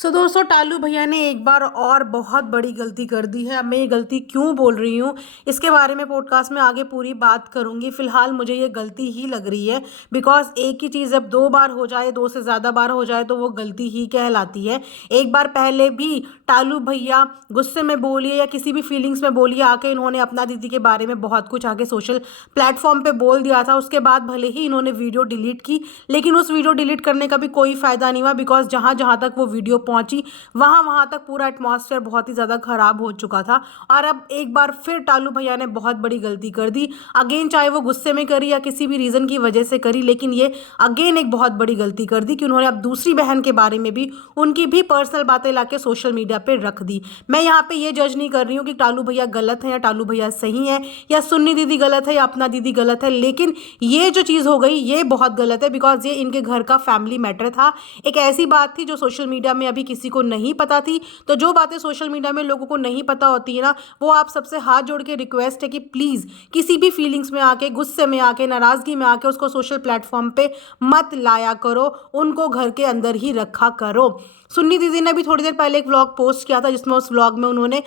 दोस्तों टालू भैया ने एक बार और बहुत बड़ी गलती कर दी है। अब मैं ये गलती क्यों बोल रही हूँ इसके बारे में पॉडकास्ट में आगे पूरी बात करूंगी। फिलहाल मुझे ये गलती ही लग रही है बिकॉज एक ही चीज़ जब दो बार हो जाए, दो से ज़्यादा बार हो जाए तो वो गलती ही कहलाती है। एक बार पहले भी टालू भैया गुस्से में बोलिए या किसी भी फीलिंग्स में बोलिए आके इन्होंने अपना दीदी के बारे में बहुत कुछ आके सोशल प्लेटफॉर्म पे बोल दिया था। उसके बाद भले ही इन्होंने वीडियो डिलीट की, लेकिन उस वीडियो डिलीट करने का भी कोई फ़ायदा नहीं हुआ बिकॉज जहाँ जहाँ तक वो वीडियो पहुंची वहां वहां तक पूरा एटमॉस्फेयर बहुत ही ज़्यादा खराब हो चुका था। और अब एक बार फिर टालू भैया ने बहुत बड़ी गलती कर दी अगेन, चाहे वो गुस्से में करी या किसी भी रीज़न की वजह से करी, लेकिन ये अगेन एक बहुत बड़ी गलती कर दी कि उन्होंने अब दूसरी बहन के बारे में भी उनकी भी पर्सनल बातें लाके सोशल मीडिया पे रख दी। मैं यहाँ पे ये जज नहीं कर रही हूँ कि टालू भैया गलत है या टालू भैया सही है या सुन्नी दीदी गलत है या अपना दीदी गलत है, लेकिन ये जो चीज़ हो गई ये बहुत गलत है बिकॉज ये इनके घर का फैमिली मैटर था। एक ऐसी बात थी जो सोशल मीडिया में अभी किसी को नहीं पता थी। तो जो बातें सोशल मीडिया में लोगों को नहीं पता होती है ना, वो आप सबसे हाथ जोड़ के रिक्वेस्ट है कि प्लीज़ किसी भी फीलिंग्स में आके, गुस्से में आके, नाराज़गी में आके उसको सोशल प्लेटफॉर्म पे मत लाया करो, उनको घर के अंदर ही रखा करो। सुन्नी दीदी ने भी थोड़ी देर पहले एक व्लॉग पोस्ट किया था जिसमें उस व्लॉग में उन्होंने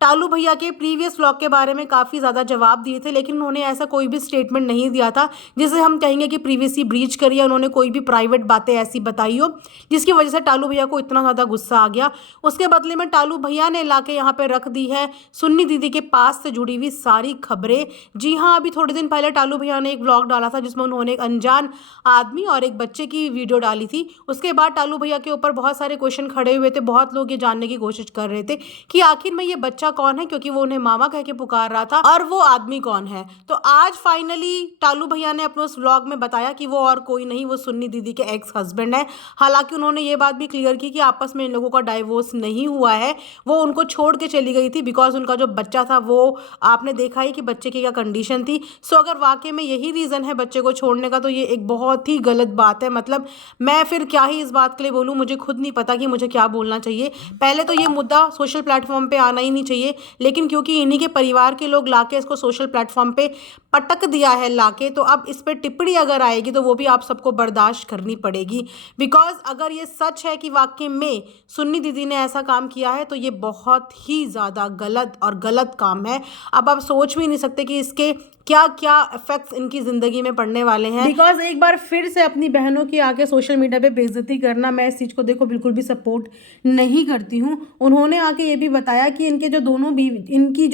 टालू भैया के प्रीवियस व्लॉग के बारे में काफ़ी ज़्यादा जवाब दिए थे, लेकिन उन्होंने ऐसा कोई भी स्टेटमेंट नहीं दिया था जिसे हम कहेंगे कि प्रीवियसली ब्रीच करी या उन्होंने कोई भी प्राइवेट बातें ऐसी बताई हो जिसकी वजह से टालू भैया को इतना ज़्यादा गुस्सा आ गया। उसके बदले में टालू भैया ने लाके यहाँ पे रख दी है सुन्नी दीदी के पास से जुड़ी हुई सारी खबरें। जी हाँ, अभी थोड़े दिन पहले टालू भैया ने एक व्लॉग डाला था जिसमें उन्होंने एक अनजान आदमी और एक बच्चे की वीडियो डाली थी। उसके बाद टालू भैया के ऊपर बहुत सारे क्वेश्चन खड़े हुए थे, बहुत लोग ये जानने की कोशिश कर रहे थे कि आखिर में ये बच्चा कौन है, क्योंकि वो उन्हें मामा कह के पुकार रहा था, और वो आदमी कौन है। तो आज फाइनली टालू भैया ने अपने उस व्लॉग में बताया कि वो और कोई नहीं, वो सुन्नी दीदी के एक्स हस्बैंड है। हालांकि उन्होंने ये बात भी क्लियर की कि आपस में इन लोगों का डाइवोर्स नहीं हुआ है, वो उनको छोड़ के चली गई थी बिकॉज उनका जो बच्चा था वो आपने देखा ही कि बच्चे की क्या कंडीशन थी। सो अगर वाकई में यही रीज़न है बच्चे को छोड़ने का तो ये एक बहुत ही गलत बात है। मतलब मैं फिर क्या ही इस बात के लिए बोलूँ, मुझे खुद नहीं पता कि मुझे क्या बोलना चाहिए। पहले तो ये मुद्दा सोशल प्लेटफॉर्म पे आना ही नहीं चाहिए, लेकिन क्योंकि इन्हीं के परिवार के लोग लाके इसको सोशल प्लेटफॉर्म पे पटक दिया है लाके, तो अब इस पर टिप्पणी अगर आएगी तो वो भी आप सबको बर्दाश्त करनी पड़ेगी। बिकॉज अगर ये सच है कि वाकई में सुन्नी दीदी ने ऐसा काम किया है तो ये बहुत ही ज़्यादा गलत और गलत काम है। अब आप सोच भी नहीं सकते कि इसके क्या क्या इफेक्ट्स इनकी ज़िंदगी में पड़ने वाले हैं। बिकॉज एक बार फिर से अपनी बहनों की आके सोशल मीडिया पे बेइज्जती करना, मैं इस चीज़ को देखो बिल्कुल भी सपोर्ट नहीं करती हूँ। उन्होंने आके ये भी बताया कि इनकी जो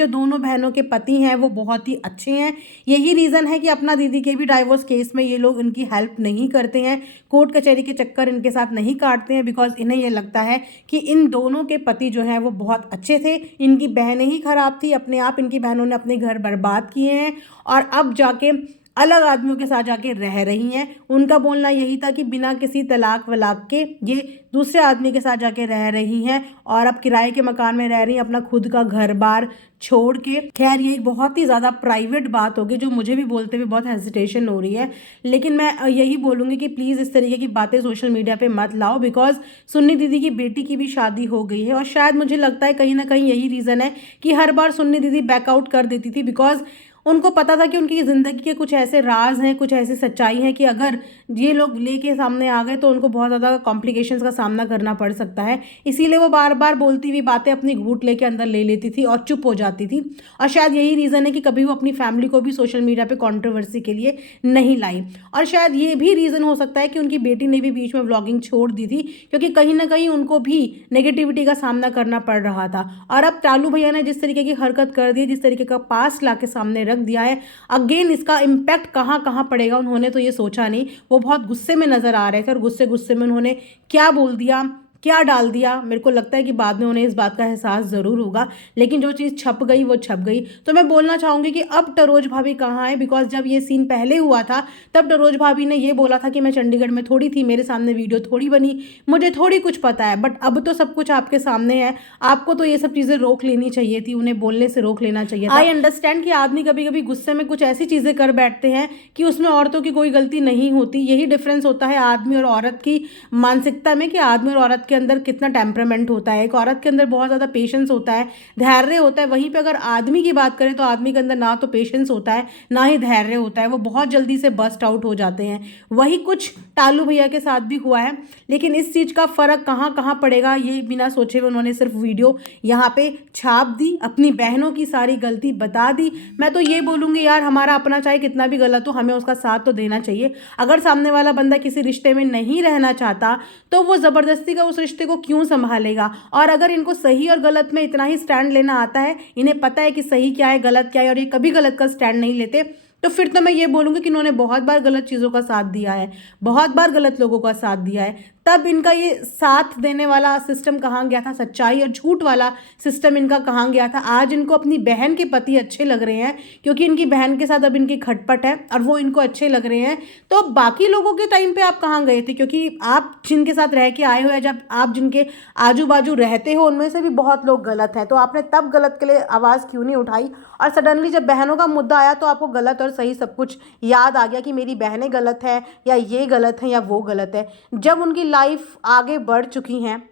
दोनों बहनों के पति हैं वो बहुत ही अच्छे हैं। यही रीज़न है कि अपना दीदी के भी डाइवोर्स केस में ये लोग इनकी हेल्प नहीं करते हैं, कोर्ट कचहरी के चक्कर इनके साथ नहीं काटते हैं, बिकॉज इन्हें ये लगता है कि इन दोनों के पति जो हैं वो बहुत अच्छे थे, इनकी बहनें ही खराब थी। अपने आप इनकी बहनों ने अपने घर बर्बाद किए हैं और अब जाके अलग आदमियों के साथ जाके रह रही हैं। उनका बोलना यही था कि बिना किसी तलाक वलाक के ये दूसरे आदमी के साथ जाके रह रही हैं और अब किराए के मकान में रह रही हैं, अपना खुद का घर बार छोड़ के। खैर ये एक बहुत ही ज़्यादा प्राइवेट बात होगी जो मुझे भी बोलते हुए बहुत हेजिटेशन हो रही है, लेकिन मैं यही बोलूँगी कि प्लीज़ इस तरीके की बातें सोशल मीडिया पे मत लाओ। बिकॉज सुन्नी दीदी की बेटी की भी शादी हो गई है और शायद मुझे लगता है कहीं ना कहीं यही रीज़न है कि हर बार सुन्नी दीदी बैकआउट कर देती थी, बिकॉज उनको पता था कि उनकी ज़िंदगी के कुछ ऐसे राज हैं, कुछ ऐसी सच्चाई है कि अगर ये लोग लेके सामने आ गए तो उनको बहुत ज़्यादा कॉम्प्लिकेशंस का सामना करना पड़ सकता है। इसीलिए वो बार बार बोलती हुई बातें अपनी घूंट लेके अंदर ले लेती थी और चुप हो जाती थी। और शायद यही रीज़न है कि कभी वो अपनी फैमिली को भी सोशल मीडिया पे कंट्रोवर्सी के लिए नहीं लाई। और शायद ये भी रीज़न हो सकता है कि उनकी बेटी ने भी बीच में व्लॉगिंग छोड़ दी थी, क्योंकि कहीं ना कहीं उनको भी नेगेटिविटी का सामना करना पड़ रहा था। और अब टालू भैया ने जिस तरीके की हरकत कर दी, जिस तरीके का पास ला के सामने रख दिया है, अगेन इसका इम्पैक्ट कहाँ कहाँ पड़ेगा उन्होंने तो ये सोचा नहीं। वो बहुत गुस्से में नजर आ रहे थे और गुस्से गुस्से में उन्होंने क्या बोल दिया, क्या डाल दिया, मेरे को लगता है कि बाद में उन्हें इस बात का एहसास ज़रूर होगा, लेकिन जो चीज़ छप गई वो छप गई। तो मैं बोलना चाहूँगी कि अब टरोज भाभी कहाँ है, बिकॉज जब ये सीन पहले हुआ था तब टरोज भाभी ने ये बोला था कि मैं चंडीगढ़ में थोड़ी थी, मेरे सामने वीडियो थोड़ी बनी, मुझे थोड़ी कुछ पता है। बट अब तो सब कुछ आपके सामने है, आपको तो ये सब चीज़ें रोक लेनी चाहिए थी, उन्हें बोलने से रोक लेना चाहिए था। आई अंडरस्टैंड कि आदमी कभी कभी गुस्से में कुछ ऐसी चीज़ें कर बैठते हैं कि उसमें औरतों की कोई गलती नहीं होती। यही डिफरेंस होता है आदमी और औरत की मानसिकता में कि आदमी और औरत के के अंदर कितना टेम्परामेंट होता है, एक औरत के अंदर बहुत ज़्यादा पेशेंस होता है, धैर्य होता है। वहीं पे अगर आदमी की बात करें तो आदमी के अंदर ना तो पेशेंस होता है, ना ही धैर्य होता है, वो बहुत जल्दी से बस्ट आउट हो जाते हैं। वही कुछ टालू भैया के साथ भी हुआ है। लेकिन इस चीज़ का फ़र्क कहाँ कहाँ पड़ेगा ये बिना सोचे हुए उन्होंने सिर्फ वीडियो यहाँ पे छाप दी, अपनी बहनों की सारी गलती बता दी। मैं तो ये बोलूँगी यार, हमारा अपना चाहे कितना भी गलत हो, हमें उसका साथ तो देना चाहिए। अगर सामने वाला बंदा किसी रिश्ते में नहीं रहना चाहता तो वो ज़बरदस्ती का उस रिश्ते को क्यों संभालेगा। और अगर इनको सही और गलत में इतना ही स्टैंड लेना आता है, इन्हें पता है कि सही क्या है गलत क्या है, और ये कभी गलत का स्टैंड नहीं लेते, तो फिर तो मैं ये बोलूँगी कि इन्होंने बहुत बार गलत चीज़ों का साथ दिया है, बहुत बार गलत लोगों का साथ दिया है। तब इनका ये साथ देने वाला सिस्टम कहाँ गया था, सच्चाई और झूठ वाला सिस्टम इनका कहाँ गया था। आज इनको अपनी बहन के पति अच्छे लग रहे हैं क्योंकि इनकी बहन के साथ अब इनकी खटपट है और वो इनको अच्छे लग रहे हैं। तो बाकी लोगों के टाइम पे आप कहाँ गए थे? क्योंकि आप जिनके साथ रह के आए हो या जब आप जिनके आजू बाजू रहते हो उनमें से भी बहुत लोग गलत हैं, तो आपने तब गलत के लिए आवाज़ क्यों नहीं उठाई? और सडनली जब बहनों का मुद्दा आया तो आपको गलत और सही सब कुछ याद आ गया कि मेरी बहनें गलत है या ये गलत है या वो गलत है। जब उनकी लाइफ आगे बढ़ चुकी हैं,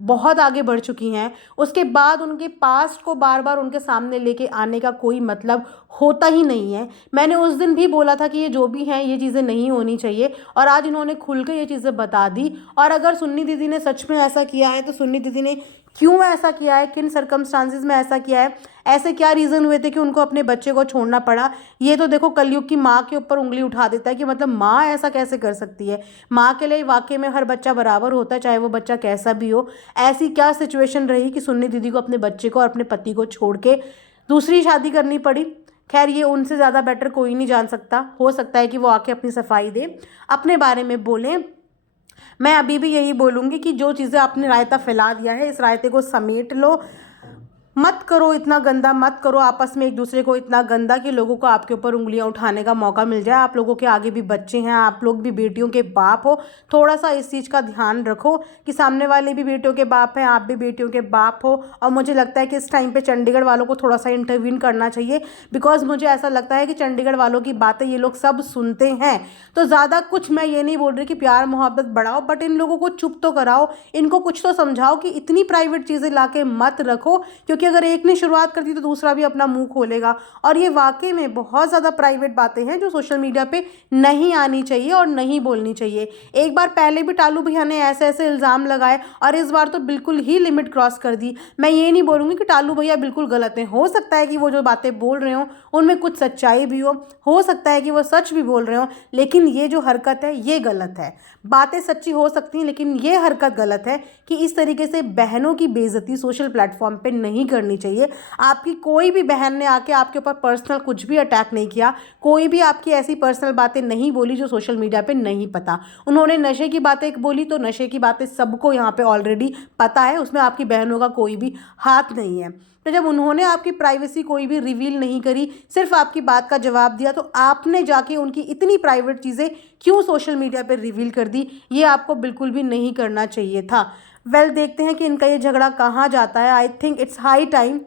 बहुत आगे बढ़ चुकी हैं, उसके बाद उनके पास्ट को बार बार उनके सामने लेके आने का कोई मतलब होता ही नहीं है। मैंने उस दिन भी बोला था कि ये जो भी हैं ये चीज़ें नहीं होनी चाहिए, और आज इन्होंने खुल के ये चीज़ें बता दी। और अगर सुन्नी दीदी ने सच में ऐसा किया है तो सुन्नी दीदी ने क्यों ऐसा किया है, किन सर्कमस्टांसिस में ऐसा किया है, ऐसे क्या रीज़न हुए थे कि उनको अपने बच्चे को छोड़ना पड़ा। ये तो देखो कलयुग की माँ के ऊपर उंगली उठा देता है कि मतलब माँ ऐसा कैसे कर सकती है। माँ के लिए वाकई में हर बच्चा बराबर होता है, चाहे वो बच्चा कैसा भी हो। ऐसी क्या सिचुएशन रही कि सुन्नी दीदी को अपने बच्चे को और अपने पति को छोड़ के दूसरी शादी करनी पड़ी? खैर ये उनसे ज़्यादा बेटर कोई नहीं जान सकता। हो सकता है कि वो आके अपनी सफाई दे, अपने बारे में बोलें। मैं अभी भी यही बोलूँगी कि जो चीज़ें आपने रायता फैला दिया है, इस रायते को समेट लो। मत करो इतना गंदा, मत करो आपस में एक दूसरे को इतना गंदा कि लोगों को आपके ऊपर उंगलियां उठाने का मौका मिल जाए। आप लोगों के आगे भी बच्चे हैं, आप लोग भी बेटियों के बाप हो। थोड़ा सा इस चीज़ का ध्यान रखो कि सामने वाले भी बेटियों के बाप हैं, आप भी बेटियों के बाप हो। और मुझे लगता है कि इस टाइम पे चंडीगढ़ वालों को थोड़ा सा इंटरवीन करना चाहिए, बिकॉज मुझे ऐसा लगता है कि चंडीगढ़ वालों की बातें ये लोग सब सुनते हैं। तो ज़्यादा कुछ मैं ये नहीं बोल रही कि प्यार मोहब्बत बढ़ाओ, बट इन लोगों को चुप तो कराओ, इनको कुछ तो समझाओ कि इतनी प्राइवेट चीज़ें ला के मत रखो, क्योंकि अगर एक ने शुरुआत कर दी तो दूसरा भी अपना मुंह खोलेगा। और ये वाकई में बहुत ज़्यादा प्राइवेट बातें हैं जो सोशल मीडिया पे नहीं आनी चाहिए और नहीं बोलनी चाहिए। एक बार पहले भी टालू भैया ने ऐसे ऐसे इल्ज़ाम लगाए और इस बार तो बिल्कुल ही लिमिट क्रॉस कर दी। मैं ये नहीं बोलूँगी कि टालू भैया बिल्कुल गलत हैं, हो सकता है कि वो जो बातें बोल रहे हो उनमें कुछ सच्चाई भी हो सकता है कि वो सच भी बोल रहे हो, लेकिन ये जो हरकत है ये गलत है। बातें सच्ची हो सकती हैं लेकिन ये हरकत गलत है कि इस तरीके से बहनों की बेइज्जती सोशल प्लेटफॉर्म पे नहीं करनी चाहिए। आपकी कोई भी बहन ने आके आपके ऊपर पर्सनल कुछ भी अटैक नहीं किया, कोई भी आपकी ऐसी पर्सनल बातें नहीं बोली जो सोशल मीडिया पे नहीं पता। उन्होंने नशे की बातें बोली तो नशे की बातें सबको यहाँ पे ऑलरेडी पता है, उसमें आपकी बहनों का कोई भी हाथ नहीं है। तो जब उन्होंने आपकी प्राइवेसी कोई भी रिवील नहीं करी, सिर्फ आपकी बात का जवाब दिया, तो आपने जाके उनकी इतनी प्राइवेट चीज़ें क्यों सोशल मीडिया पर रिवील कर दी? ये आपको बिल्कुल भी नहीं करना चाहिए था। वेल, देखते हैं कि इनका ये झगड़ा कहाँ जाता है। I think it's high time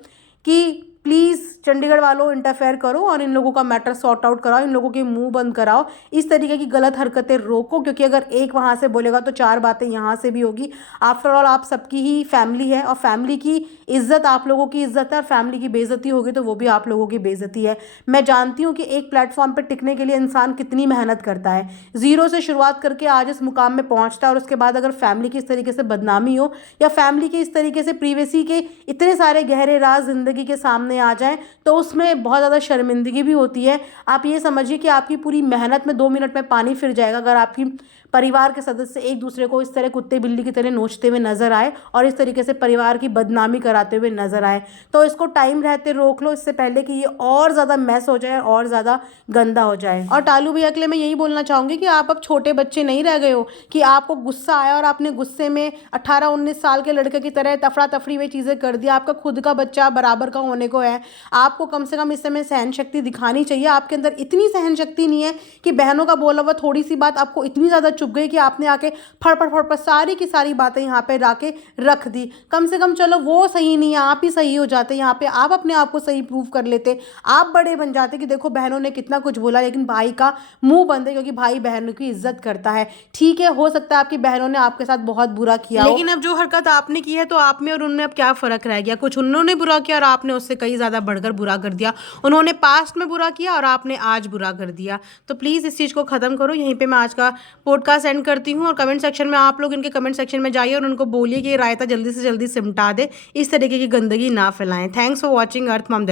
कि प्लीज़ चंडीगढ़ वालों इंटरफेयर करो और इन लोगों का मैटर सॉर्ट आउट कराओ, इन लोगों के मुंह बंद कराओ, इस तरीके की गलत हरकतें रोको, क्योंकि अगर एक वहाँ से बोलेगा तो चार बातें यहाँ से भी होगी। आफ्टर ऑल आप सबकी ही फैमिली है और फैमिली की इज्जत आप लोगों की इज्जत है, और फैमिली की बेइज्जती होगी तो वो भी आप लोगों की बेइज्जती है। मैं जानती हूँ कि एक प्लेटफॉर्म पर टिकने के लिए इंसान कितनी मेहनत करता है, ज़ीरो से शुरुआत करके आज इस मुकाम में पहुँचता है, और उसके बाद अगर फैमिली की इस तरीके से बदनामी हो या फैमिली की इस तरीके से प्रीवेसी के इतने सारे गहरे राज ज़िंदगी के सामने आ जाएं तो उसमें बहुत ज़्यादा शर्मिंदगी भी होती है। आप ये समझिए कि आपकी पूरी मेहनत में 2 मिनट में पानी फिर जाएगा अगर आपकी परिवार के सदस्य एक दूसरे को इस तरह कुत्ते बिल्ली की तरह नोचते हुए नजर आए और इस तरीके से परिवार की बदनामी कराते हुए नजर आए। तो इसको टाइम रहते रोक लो, इससे पहले कि ये और ज़्यादा मैस हो जाए और ज़्यादा गंदा हो जाए। और टालू भैया के लिए मैं यही बोलना चाहूँगी कि आप अब छोटे बच्चे नहीं रह गए हो कि आपको गुस्सा आया और आपने गुस्से में 18-19 साल के लड़के की तरह तफड़ा तफड़ी में चीज़ें कर दी। आपका खुद का बच्चा बराबर का होने को है, आपको कम से कम इस समय सहन शक्ति दिखानी चाहिए। आपके अंदर इतनी सहन शक्ति नहीं है कि बहनों का बोला हुआ थोड़ी सी बात आपको इतनी ज़्यादा चुभ गई कि आपने आके फड़ सारी की सारी बातें यहाँ पे लाके रख दी। कम से कम चलो वो सही नहीं है, आप ही सही हो जाते, यहाँ पे आप अपने आप को सही प्रूव कर लेते, आप बड़े बन जाते कि देखो बहनों ने कितना कुछ बोला लेकिन भाई का मुंह बंद है, क्योंकि भाई बहनों की इज्जत करता है। ठीक है, हो सकता है आपकी बहनों ने आपके साथ बहुत बुरा किया हो, लेकिन अब जो हरकत आपने की है तो आप में और उनमें अब क्या फर्क रह गया? कुछ उन्होंने बुरा किया और आपने उससे कई ज्यादा बढ़कर बुरा कर दिया। उन्होंने पास्ट में बुरा किया और आपने आज बुरा कर दिया। तो प्लीज इस चीज को खत्म करो। यहीं पे मैं आज का पॉडकास्ट एंड करती हूँ, और कमेंट सेक्शन में आप लोग इनके कमेंट सेक्शन में जाइए और उनको बोलिए कि ये रायता जल्दी से जल्दी सिमटा दे, इस तरीके की गंदगी ना फैलाएं। Thanks for watching earth mom.